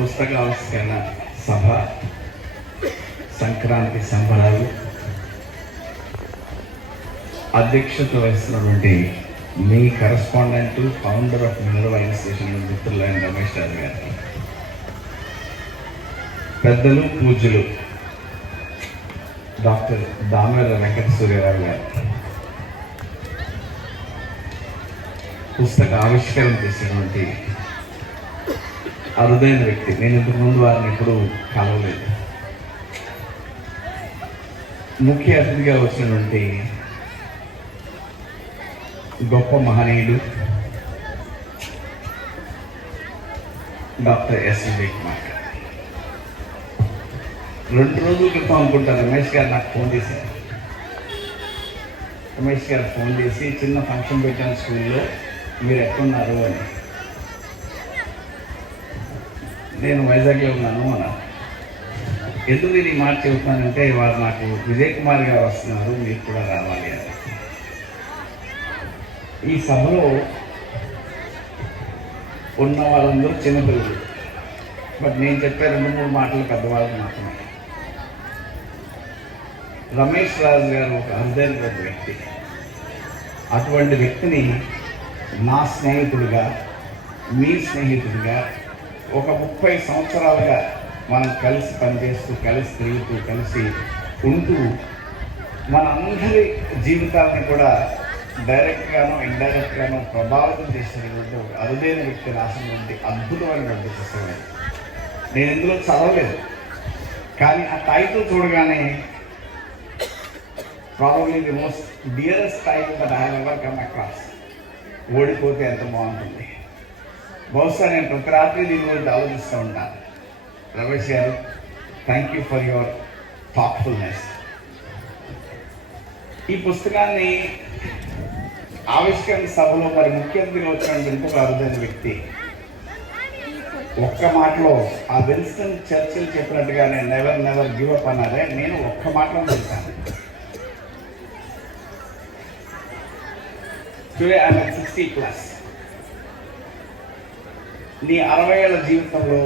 పుస్తకావిష్కరణ సభ సంక్రాంతి సంబరాలు అధ్యక్షత వహిస్తున్నటువంటి మీ correspondent founder of mineral station మిత్రులైన Ramesh Raju గారు పెద్దలు పూజలు డాక్టర్ దామేర వెంకట సూర్యరావు గారు. పుస్తక ఆవిష్కరణ చేసినటువంటి అరుదైన వ్యక్తి. నేను ఇంతకుముందు వారిని ఎప్పుడు కలవలేదు. ముఖ్య అతిథిగా వచ్చినటువంటి గొప్ప మహనీయుడు డాక్టర్ ఎస్. విజయ్ కుమార్ రెండు రోజుల క్రితం అనుకుంటా రమేష్ గారు నాకు ఫోన్ చేశారు రమేష్ గారు ఫోన్ చేసి చిన్న ఫంక్షన్ పెట్టాను స్కూల్లో. మీరు ఎక్కడున్నారు అని. నేను వైజాగ్లో ఉన్నాను అన్నా. ఎందుకు నేను ఈ మాట చెబుతానంటే వారు నాకు విజయ్ కుమార్ గారు వస్తున్నారు మీరు కూడా రావాలి అని. ఈ సభలో ఉన్న వాళ్ళందరూ చిన్నపిల్లలు. బట్ నేను చెప్పే రెండు మూడు మాటలు పెద్దవాళ్ళకి మాత్రమే. రమేష్ రాజు గారు ఒక అరుదైన వ్యక్తి. అటువంటి వ్యక్తిని నా స్నేహితుడిగా మీ స్నేహితుడిగా ఒక ముప్పై సంవత్సరాలుగా మనం కలిసి పనిచేస్తూ కలిసి తిరుగుతూ కలిసి ఉంటూ మన అందరి జీవితాన్ని కూడా డైరెక్ట్గానో ఇండైరెక్ట్గానో ప్రభావితం చేసినటువంటి ఒక అరుదైన వ్యక్తి రాసినటువంటి అద్భుతమైనటువంటి పుస్తకం నేను ఇందులో చదవలేదు. కానీ ఆ టైటిల్ చూడగానే probably the most dearest title that I ever come across ఓడిపోతే ఎంత బాగుంటుంది? బహుశా నేను ప్రతి రాత్రి దీని గురించి ఆలోచిస్తూ ఉంటాను Ramesh garu thank you for your thoughtfulness ఈ పుస్తకాన్ని ఆవిష్కరణ సభలో మరి ముఖ్య అతిథిగా వచ్చిన ఇంకొక అరుదైన వ్యక్తి ఒక్క మాటలో ఆ విన్స్టన్ చర్చిల్ చెప్పినట్టుగానే నెవర్ నెవర్ గివ్ అప్ అన్నారే. నేను ఒక్క మాటలో చెప్తాను. టుడే ఐఎమ్ సిక్స్టీ ప్లస్ నీ అరవై ఏళ్ళ జీవితంలో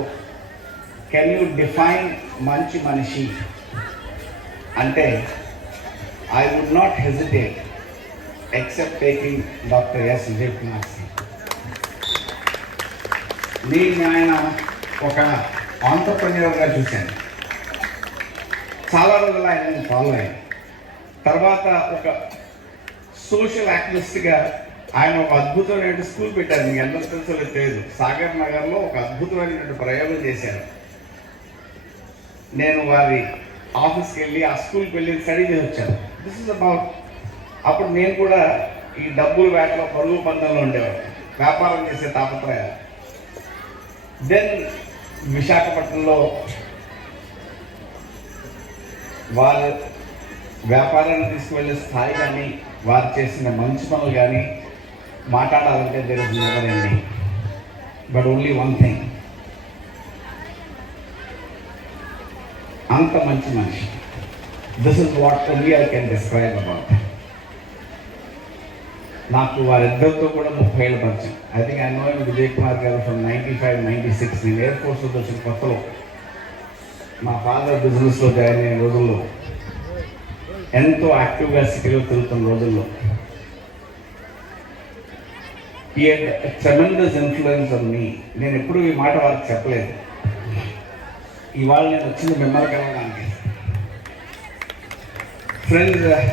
కెన్ యూ డిఫైన్ మంచి మనిషి? అంటే I would not hesitate except taking doctor S Vijay Kumar Singh నేను ఆయన ఒక ఆంటర్ప్రన్యూర్గా చూశాను. చాలా రోజులు ఆయన ఫాలో అయ్యాను తర్వాత ఒక సోషల్ యాక్టివిస్ట్గా ఆయన ఒక అద్భుతమైన స్కూల్ పెట్టారు మీకు ఎంత తెలుసో తెలియదు. సాగర్ నగర్లో ఒక అద్భుతమైనటువంటి ప్రయోగం చేశారు. నేను వారి ఆఫీస్కి వెళ్ళి ఆ స్కూల్కి వెళ్ళి స్టడీ చేసి వచ్చాను. దిస్ ఇస్ అబౌట్ అప్పుడు నేను కూడా ఈ డబ్బులు వేటలో పరుగు పందంలో ఉండేవాడు వ్యాపారం చేసే తాపత్రయాలు. దెన్ విశాఖపట్నంలో వారు వ్యాపారాన్ని తీసుకువెళ్ళే స్థాయి కానీ వారు చేసిన మంచి పనులు కానీ మాట్లాడాలంటే there is never ending but only one thing అంత మంచి మనిషి. This is what only I can describe about నాకు వారిద్దరితో కూడా ముప్పై ఏళ్ళు పరిచయం. I think I know Vijay Kumar garu from ninety five ninety six నేను ఎయిర్ ఫోర్స్ వచ్చిన కొత్తలో. మా ఫాదర్ బిజినెస్లో జాయిన్ అయిన రోజుల్లో. ఎంతో యాక్టివ్గా సిటీలో తిరుగుతున్న రోజుల్లో. ఈ ట్రెమెండస్ ఇన్ఫ్లుయెన్స్ ఆన్ మీ నేను ఎప్పుడు ఈ మాట వారికి చెప్పలేదు. ఇవాళ నేను వచ్చింది మిమ్మల్ని కలవడానికి. ఫ్రెండ్స్ uh,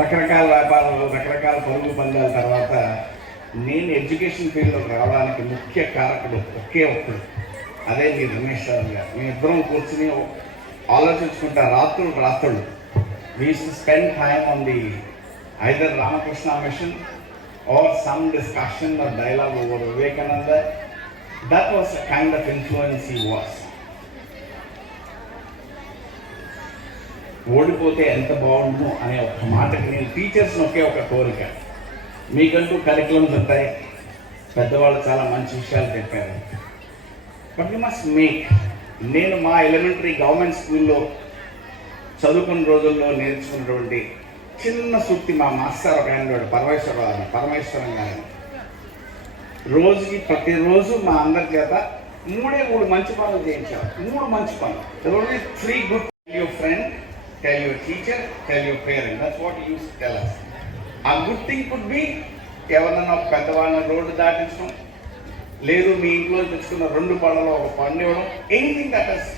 రకరకాల వ్యాపారాలు రకరకాల పరుగు పందాల తర్వాత నేను ఎడ్యుకేషన్ ఫీల్డ్లోకి రావడానికి ముఖ్య కారకుడు ఒకే ఒక్కడు. అదే మీ రమేష్ రావు గారు. మీ ఇద్దరం కూర్చుని ఆలోచించుకుంటా రాత్రులు రాత్రులు we spend time on the either Ramakrishna mission or some discussion or dialogue over Vivekananda that was kind of influence ఈ వాస్ ఓడిపోతే ఎంత బాగుండు అనే ఒక మాటకి నేను టీచర్స్ ఒకే ఒక కోరిక. మీకంటూ కరికులమ్స్ ఉంటాయి. పెద్దవాళ్ళు చాలా మంచి విషయాలు చెప్పారు. బట్ యు మస్ట్ మేక్ నేను మా ఎలిమెంటరీ గవర్నమెంట్ స్కూల్లో చదువుకున్న రోజుల్లో నేర్చుకున్నటువంటి చిన్న సూక్తి మా మాస్టర్ ఒక ఆయన వాడు పరమేశ్వరరావు గారు పరమేశ్వరం గారు. రోజుకి ప్రతిరోజు మా అందరి చేత మూడే మూడు మంచి పనులు చేయించారు. మూడు మంచి పనులు. Three good your friend tell your teacher tell your parent that's what use tell us a good thing could be ఎవరన్నా పెద్దవాళ్ళని రోడ్డు దాటించడం లేదు మీ ఇంట్లో తెచ్చుకున్న రెండు పళ్ళలో ఒక పండు ఇవ్వడం anything that as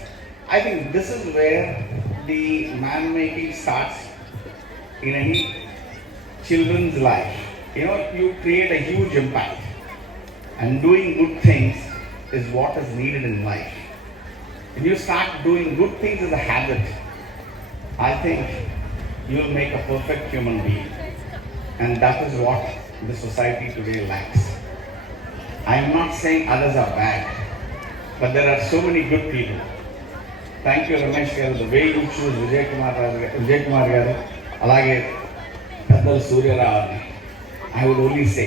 I think this is where the man making starts in any children's life. You know, you create a huge impact. And doing good things is what is needed in life. If you start doing good things as a habit, I think you'll make a perfect human being. And that is what the society today lacks. I am not saying others are bad, but there are so many good people. Thank you, Ramesh Garu. The way you choose Vijay Kumar, Vijay Kumar Garu, అలాగే పెద్దలు సూర్యరావుని I would only say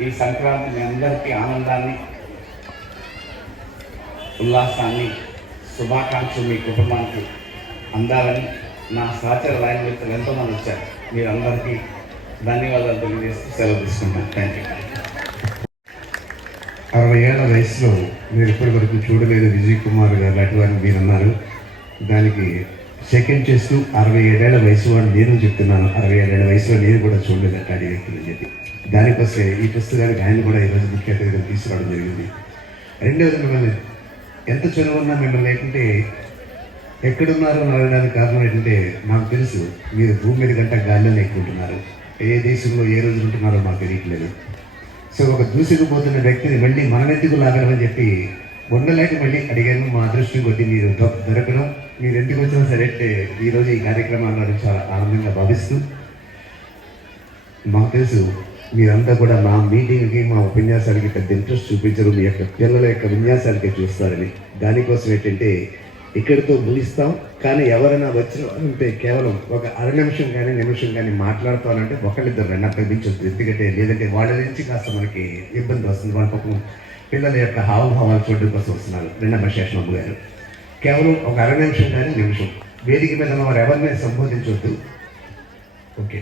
ఈ సంక్రాంతి మీ అందరికీ ఆనందాన్ని ఉల్లాసాన్ని శుభాకాంక్షలు మీ కుటుంబానికి అందాలని నా సహచర లైన్ మిత్రులు ఎంతోమంది వచ్చారు. మీరందరికీ ధన్యవాదాలు తెలియజేస్తూ సెలవు తీసుకుంటాను. థ్యాంక్ యూ అరవై ఏళ్ళ వయసులో మీరు ఇప్పటి వరకు చూడలేదు విజయ్ కుమార్ గారు లాంటి వారిని మీరు అన్నారు దానికి సెకండ్ చేస్తూ అరవై ఏడేళ్ళ వయసు వాడు నేను చెప్తున్నాను. అరవై ఏడేళ్ళ వయసులో నేను కూడా చూడలేదట అట్లాంటి వ్యక్తులు అని చెప్పి. దానికోసమే ఈ పుస్తకానికి ఆయన కూడా ఈరోజు ముఖ్య అతిథిగా తీసుకురావడం జరిగింది. రెండవది మిమ్మల్ని ఎంత చదువున్నా మిమ్మల్ని లేకుంటే ఎక్కడున్నారో అని అడగడానికి కారణం ఏంటంటే నాకు తెలుసు మీరు భూమి మీద గంట గాల్లోనే ఎక్కుంటున్నారు. ఏ దేశంలో ఏ రోజు ఉంటున్నారో మాకు తెలియట్లేదు. సో ఒక దూసుకుపోతున్న వ్యక్తిని మళ్ళీ మనమెత్తుకు లాగడం అని చెప్పి ఉండలేక మళ్ళీ అడిగాను. మా అదృష్టం కొద్దీ మీరు దొరకడం మీరు ఎందుకు వచ్చినా సరే అంటే ఈరోజు ఈ కార్యక్రమాన్ని నాకు చాలా ఆనందంగా భావిస్తూ మాకు తెలుసు మీరంతా కూడా మా మీటింగ్కి మా ఉపన్యాసానికి పెద్ద ఇంట్రెస్ట్ చూపించరు మీ యొక్క పిల్లల యొక్క విన్యాసానికి చూస్తారని. దానికోసం ఏంటంటే ఇక్కడితో ముగిస్తాం కానీ ఎవరైనా వచ్చిన అంటే కేవలం ఒక అర నిమిషం కానీ నిమిషం కానీ మాట్లాడతానంటే ఒకళ్ళిద్దరు రెండు అక్కడ మించొద్దు ఎందుకంటే లేదంటే వాళ్ళ నుంచి కాస్త మనకి ఇబ్బంది వస్తుంది. వాళ్ళ పాపం పిల్లల యొక్క హావభావాలు చూడడం కోసం వస్తున్నారు. రెండమ్మ శేషమ్మ గారు. కేవలం ఒక అర నిమిషం కానీ నిమిషం. వేదిక మీద ఉన్న వారు ఎవరిని సంబోధించవద్దు ఓకే.